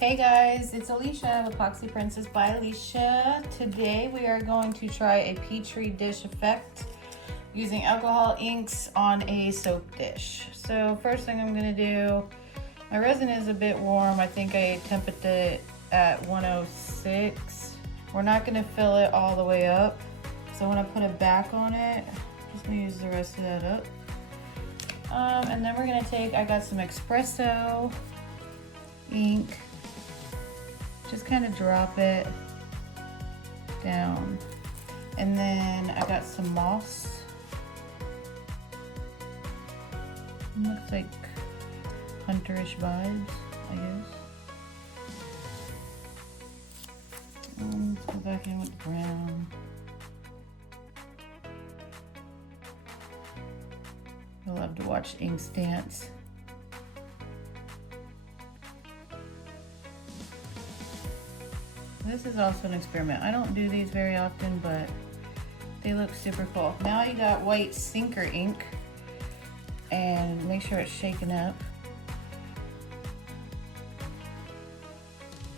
Hey guys, it's Alicia of Epoxy Princess by Alicia. Today we are going to try a Petri dish effect using alcohol inks on a soap dish. So first thing I'm going to do, my resin is a bit warm. I think I tempered it at 106. We're not going to fill it all the way up. So when I put it back on it, I'm just going to use the rest of that up. And then we're going to take, I got some espresso ink. Just kind of drop it down. And then I got some moss. Looks like hunterish vibes, I guess. Let's go back in with the brown. I love to watch inks dance. This is also an experiment. I don't do these very often, but they look super cool. Now you got white sinker ink, and make sure it's shaken up.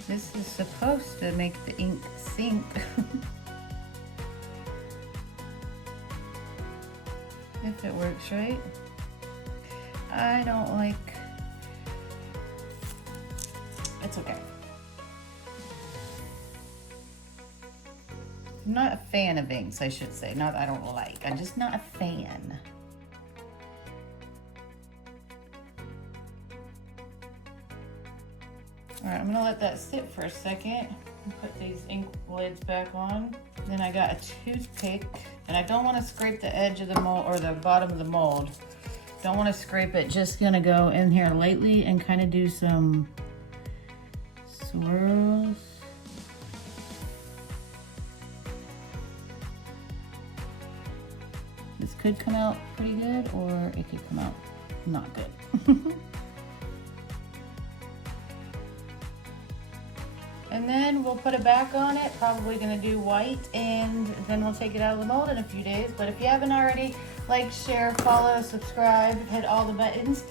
This is supposed to make the ink sink. If it works right. I don't like, it's okay. I'm not a fan of inks, I should say. Not that I don't like, I'm just not a fan. All right, I'm gonna let that sit for a second and put these ink lids back on. Then I got a toothpick, and I don't want to scrape the edge of the mold or the bottom of the mold. Don't want to scrape it, just gonna go in here lightly and kind of do some swirls. This could come out pretty good, or it could come out not good. And then we'll put it back on it, probably gonna do white, and then we'll take it out of the mold in a few days. But if you haven't already, like, share, follow, subscribe, hit all the buttons.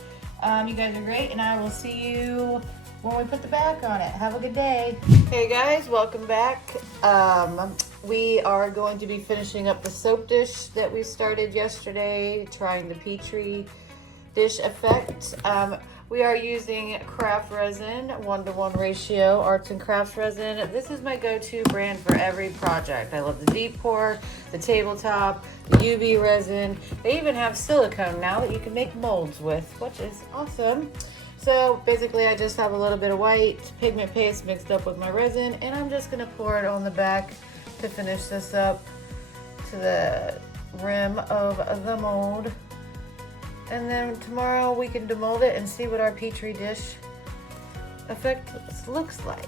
You guys are great, and I will see you when we put the back on it. Have a good day. Hey guys, welcome back. We are going to be finishing up the soap dish that we started yesterday, trying the Petri dish effect. We are using Craft Resin, 1-to-1 ratio, arts and crafts resin. This is my go-to brand for every project. I love the deep pour, the tabletop, the UV resin. They even have silicone now that you can make molds with, which is awesome. So basically I just have a little bit of white pigment paste mixed up with my resin, and I'm just gonna pour it on the back to finish this up to the rim of the mold. And then tomorrow we can demold it and see what our Petri dish effect looks like.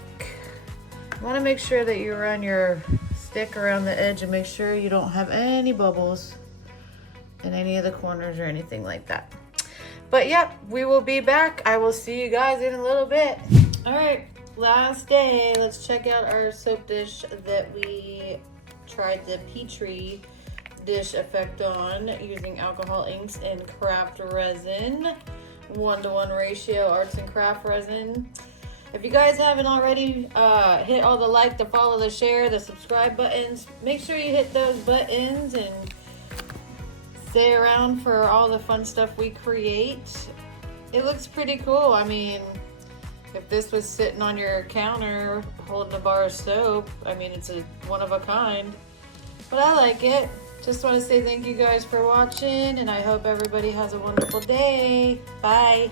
You wanna make sure that you run your stick around the edge and make sure you don't have any bubbles in any of the corners or anything like that. But yeah, we will be back. I will see you guys in a little bit. All right, last day. Let's check out our soap dish that we tried the Petri dish effect on using alcohol inks and craft resin. 1-to-1 ratio, arts and craft resin. If you guys haven't already, hit all the like, the follow, the share, the subscribe buttons. Make sure you hit those buttons and stay around for all the fun stuff we create. It looks pretty cool. I mean, if this was sitting on your counter holding a bar of soap, I mean, it's a one of a kind. But I like it. Just want to say thank you guys for watching, and I hope everybody has a wonderful day. Bye.